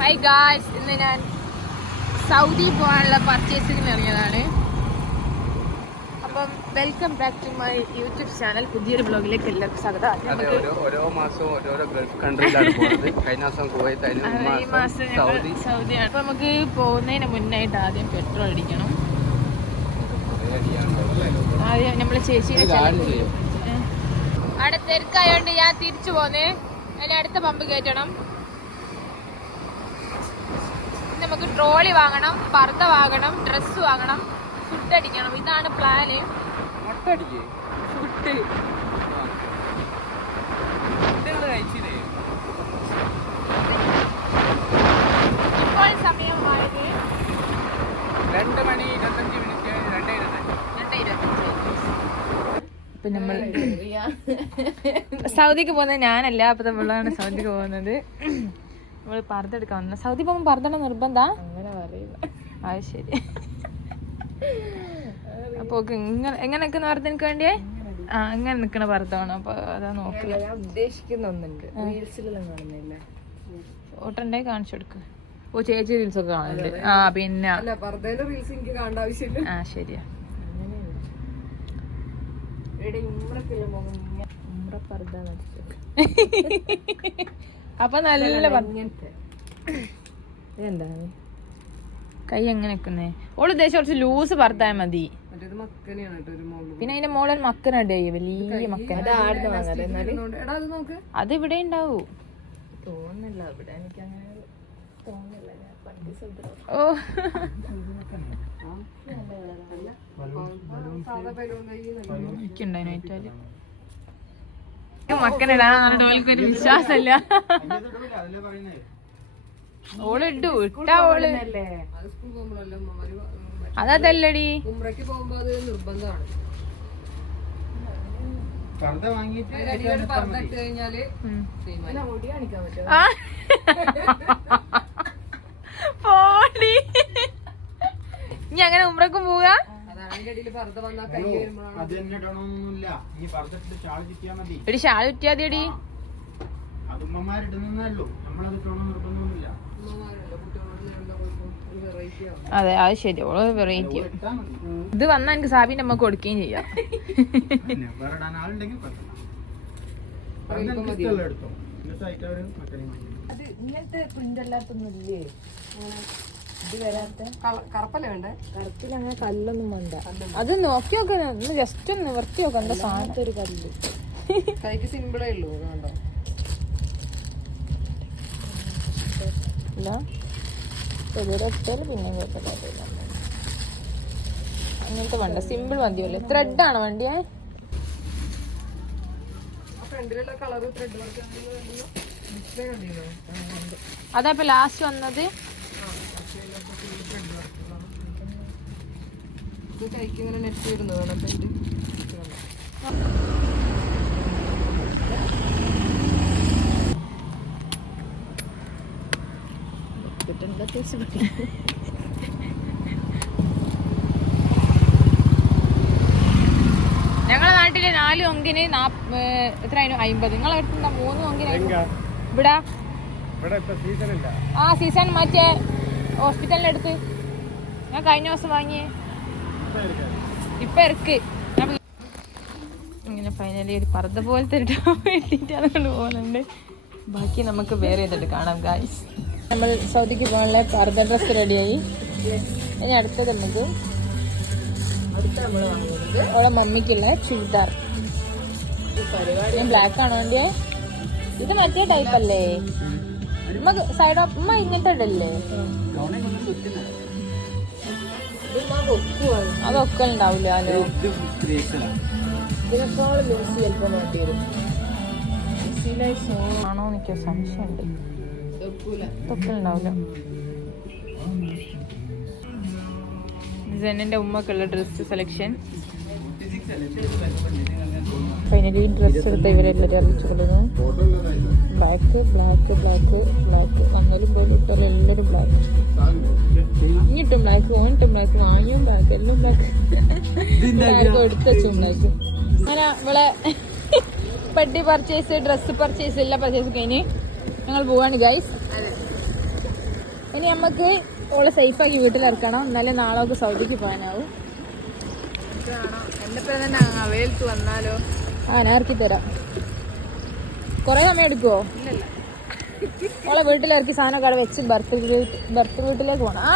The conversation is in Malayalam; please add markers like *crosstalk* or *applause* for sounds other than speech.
ഹൈ ഗായ്സ് ഇന്ന് ഞാൻ സൗദി പോകാനുള്ള പർച്ചേസിങ്ങിന് ഇറങ്ങിയതാണ്. അപ്പം welcome back to my YouTube channel പുതിയൊരു ബ്ലോഗിലേക്ക് എല്ലാവർക്കും സ്വാഗതം. ഓരോ മാസവും ഓരോരോ ഗൾഫ് കൺട്രിയിലാണ് പോകുന്നത് കഴിഞ്ഞ മാസം കുവൈത്ത് ഈ മാസം ഞങ്ങൾ സൗദിയാണ് അപ്പം നമുക്ക് പോകുന്നതിന് മുന്നായിട്ട് ആദ്യം പെട്രോൾ അടിക്കണം. ആദ്യം നമ്മളെ ചേച്ചിയുടെ ചെയ്യും. അവിടെ തിരക്കായോണ്ട് ഞാൻ തിരിച്ചു പോന്നേ. അതിന് അടുത്ത പമ്പ് കയറ്റണം ഇനി നമുക്ക് ട്രോളി വാങ്ങണം പർദ്ദ വാങ്ങണം ഡ്രസ്സ് വാങ്ങണം ഫുഡ് അടിക്കണം. ഇതാണ് പ്ലാന്. ഫുഡ് രണ്ട് മണി ഇരുപത്തഞ്ച് മിനിറ്റ് രണ്ട് രണ്ടേ ഇരുപത്തഞ്ച്. നമ്മൾ സൗദിക്ക് പോകുന്നത് ഞാനല്ല അപ്പൊ നമ്മളാണ് സൗദിക്ക് പോകുന്നത്. നമ്മൾ പറഞ്ഞെടുക്കാൻ വന്ന സൗദി പോകുമ്പോൾ പർദ്ദ നിർബന്ധ? അങ്ങനെ പറയുന്നത് അത് ശരി. അപ്പൊ ഇങ്ങനെ എങ്ങനെ നിൽക്കുന്ന പർദ്ദ എനിക്ക് വേണ്ടിയേ? ആ അങ്ങനെ നിക്കണ പർദ്ദ വേണം അപ്പൊ അതാ നോക്കില്ല ഞാൻ ഉദ്ദേശിക്കുന്ന ഒന്നുണ്ട്. റീൽസിലെല്ലാം കാണുന്നില്ല? ഫോട്ടോ ഉണ്ടെങ്കിൽ കാണിച്ചു കൊടുക്ക. ഓ ചേച്ചി റീൽസ് ഒക്കെ കാണുന്നുണ്ട്. ആ പിന്നെ. അല്ല പർദ്ദയിലെ റീൽസ് എനിക്ക് കാണേണ്ട ആവശ്യമില്ല. ആ ശരിയാ. ഉമ്ര പർദ്ദ *laughs* അപ്പൊ നല്ല ഇതെന്താണ്? കൈ എങ്ങനെ നിക്കുന്നേ ഓൾ ഉദ്ദേശം കുറച്ച് ലൂസ് പറത്താൻ മതി. മറ്റേത് മക്കനെയാണ് ഒരു മോൾ. പിന്നെ അതിന്റെ മോളെ മക്കനുണ്ട് വലിയ മക്കൻ. അത് ആടുന്ന് വാങ്ങാതെ എന്നാൽ? എടാ അത് നോക്ക്. അത് ഇവിടെ ഉണ്ടാവൂ. തോന്നുന്നില്ല. ഇവിടെ എനിക്ക് അങ്ങനെ തോന്നുന്നില്ല ഓ. കൈ എനിക്കുണ്ടായിട്ടാൽ മക്കനിടാന്ന് പറഞ്ഞിട്ട് ഓൾക്ക് ഒരു വിശ്വാസമില്ല. ഓൾ ഇട്ടു ഇട്ടാ ഓൾ. അതല്ലടി ഉമ്രക്ക് പോകുമ്പോ അത് നിർബന്ധമാണ്. പോടി. ഇനി അങ്ങനെ ഉമ്രക്കും പോവുക? അത് തന്നെ ഇടണമെന്നൊന്നുമില്ല ഇനി പറഞ്ഞിട്ട് ചാൾ ചുറ്റിയാ മതി. ഒരു ഷാൾ നമ്മളത് ഇട്ടണം നിർബന്ധമൊന്നുമില്ല. വെറൈറ്റി ആവും അതെ അത് ശരി. ഓൾ വെറൈറ്റി ഇത് വന്നാ എനിക്ക് സാബിന്റെ അമ്മ കൊടുക്കുകയും ചെയ്യാം. അത് ഇങ്ങനത്തെ പ്രിന്റ് അല്ലാത്തൊന്നും ഇല്ലേ? ഇത് വരാത്ത കറുപ്പല്ലേ വേണ്ടേ? കറുപ്പിൽ അങ്ങനെ കല്ലൊന്നും വേണ്ട. അത് നോക്കി നോക്ക ഒന്ന് ജസ്റ്റ് ഒന്ന് നിവർത്തി നോക്കാം എന്താ സാധനത്തെ ഒരു കല്ല്. കൈക്ക് സിമ്പിളേ ഉള്ളൂ ഇല്ല. ചെറിയൊരൊറ്റൽ പിന്നെ കുഴപ്പമില്ല അങ്ങനത്തെ വേണ്ട. സിമ്പിൾ മതിയല്ലേ ത്രെഡ് ആണോ വണ്ടിയെ? ഫ്രണ്ടിലുള്ള കളർ ത്രെഡ് അതാ ഇപ്പൊ ലാസ്റ്റ് വന്നത്. ഇത് കൈക്ക് ഇങ്ങനെ നെറ്റ് വരുന്നത് വേണം പ്രിന്റ് ഞങ്ങളെ നാട്ടിൽ നാല് ഒങ്കിന് എത്ര എത്രയായിരുന്നു അമ്പത് നിങ്ങളെ അടുത്തുണ്ടോ മൂന്ന് ഒങ്കിന് ഇവിടെ. ഇവിടെ ഇപ്പൊ സീസൺ ഇല്ല. ആ സീസൺ മറ്റേ ഹോസ്പിറ്റലിനടുത്ത് ഞാൻ കഴിഞ്ഞ ദിവസം വാങ്ങിയേ. ഇപ്പൊ ഇറക്ക്. ഇങ്ങനെ ഫൈനലി ഒരു പറത പോലത്തെ പോകുന്നുണ്ട്. ബാക്കി നമുക്ക് വേറെ ഇതിട്ട് കാണാം ഗായ്സ് നമ്മൾ സൗദിക്ക് പോകാനുള്ള പർദ്ദ ഡ്രസ് റെഡിയായി ഇനി അടുത്തത് നമുക്ക് ഓളെ മമ്മിക്കുള്ള ചുരിദാർ. ഞാൻ ബ്ലാക്ക് ആണോ വേണ്ടിയേ? ഇത് മറ്റേ ടൈപ്പ് അല്ലേ? ഉമ്മ സൈഡ് ഉമ്മ ഇങ്ങനത്തെ ഇടല്ലേ? അതൊക്കെ ഉണ്ടാവില്ല ആണോ. എനിക്ക് സംശയമുണ്ട്. ഇതൊക്കെ ഉണ്ടാവില്ല. ജെന്നിന്റെ ഉമ്മക്കുള്ള ഡ്രസ് സെലക്ഷൻ ഫൈനലി ഡ്രസ്സ് എടുത്ത ഇവരെല്ലാവരും അറിയിച്ചു കൊടുക്കുന്നു ബ്ലാക്ക് ബ്ലാക്ക് ബ്ലാക്ക് ബ്ലാക്ക് വന്നാലും പോലും ഇപ്പോൾ എല്ലാവരും ബ്ലാക്ക് ഇങ്ങിട്ടും ബ്ലാക്ക് ഓണിട്ടും ബ്ലാക്ക് വാങ്ങിയും ബ്ലാക്ക് എല്ലാം ബ്ലാക്ക് ബ്ലാക്ക് എടുത്ത് വെച്ചും ബ്ലാക്ക് അങ്ങനെ ഇവിടെ പെട്ടി പർച്ചേസ് ഡ്രസ്സ് പർച്ചേസ് എല്ലാ പർച്ചേസ് കഴിഞ്ഞ് ഞങ്ങൾ പോവാണ് ഗൈസ് ഇനി നമുക്ക് ഓളെ സേഫാക്കി വീട്ടിലിറക്കണം എന്നാലേ നാളെ ഒക്കെ സൗദിക്ക് പോകാനാവും. ആ ഞാൻ ഇറക്കി തരാം കൊറേ സമയം എടുക്കുവോ? ഓളെ വീട്ടിലിറക്കി സാധനം കട വെച്ച് ബർത്ത് ബർത്ത് വീട്ടിലേക്ക് പോണം.